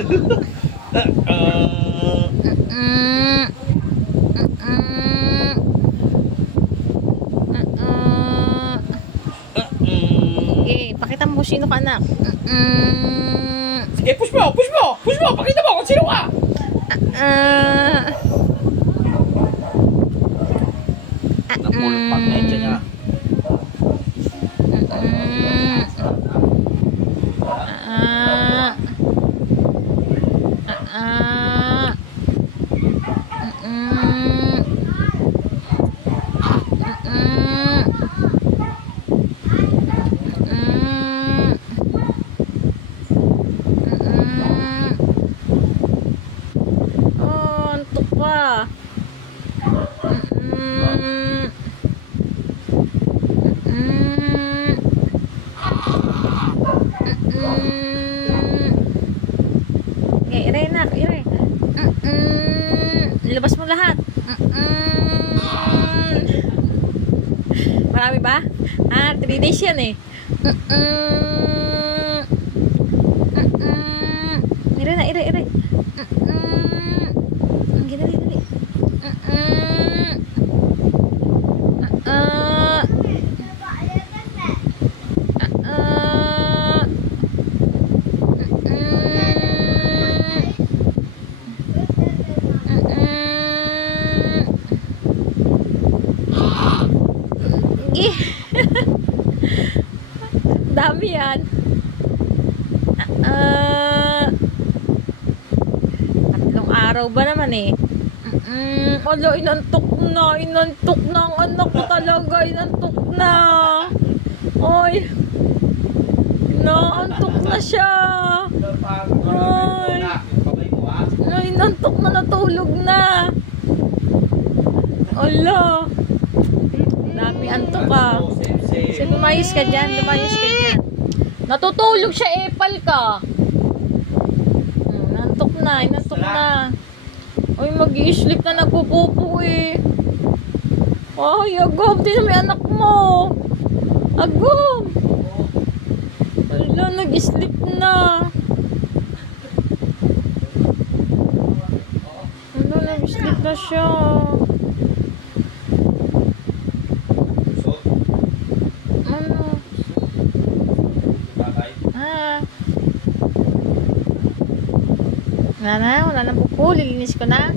Okay, pakita mo kung sino ka, anak. Sige, push mo! Push mo! Push mo! Pakita mo kung sino ka! Napulot pag medyo niya. Antok pa. Okay, iray na, iray. Ilabas mo lahat. Marami ba? 3 days yan eh. Iray na, iray, iray. Dali, dali. Dami yan. Tatlong araw ba naman eh. Ala, inantok na ang anak ko talaga, inantok na. Oy, inaantok na siya. Ay, inantok na, natulog na. Ala, dami antok ka. Sige, lumayos ka dyan, lumayos ka dyan. Natutulog siya, epal ka. Inantok na. Uy, mag-i-sleep na, nagpupupo eh. Ay, agom, di na may anak mo. Agom. Wala, nag-i-sleep na. Wala, nag-i-sleep na siya. Ano? Wala na, pupo. Lilinis ko na.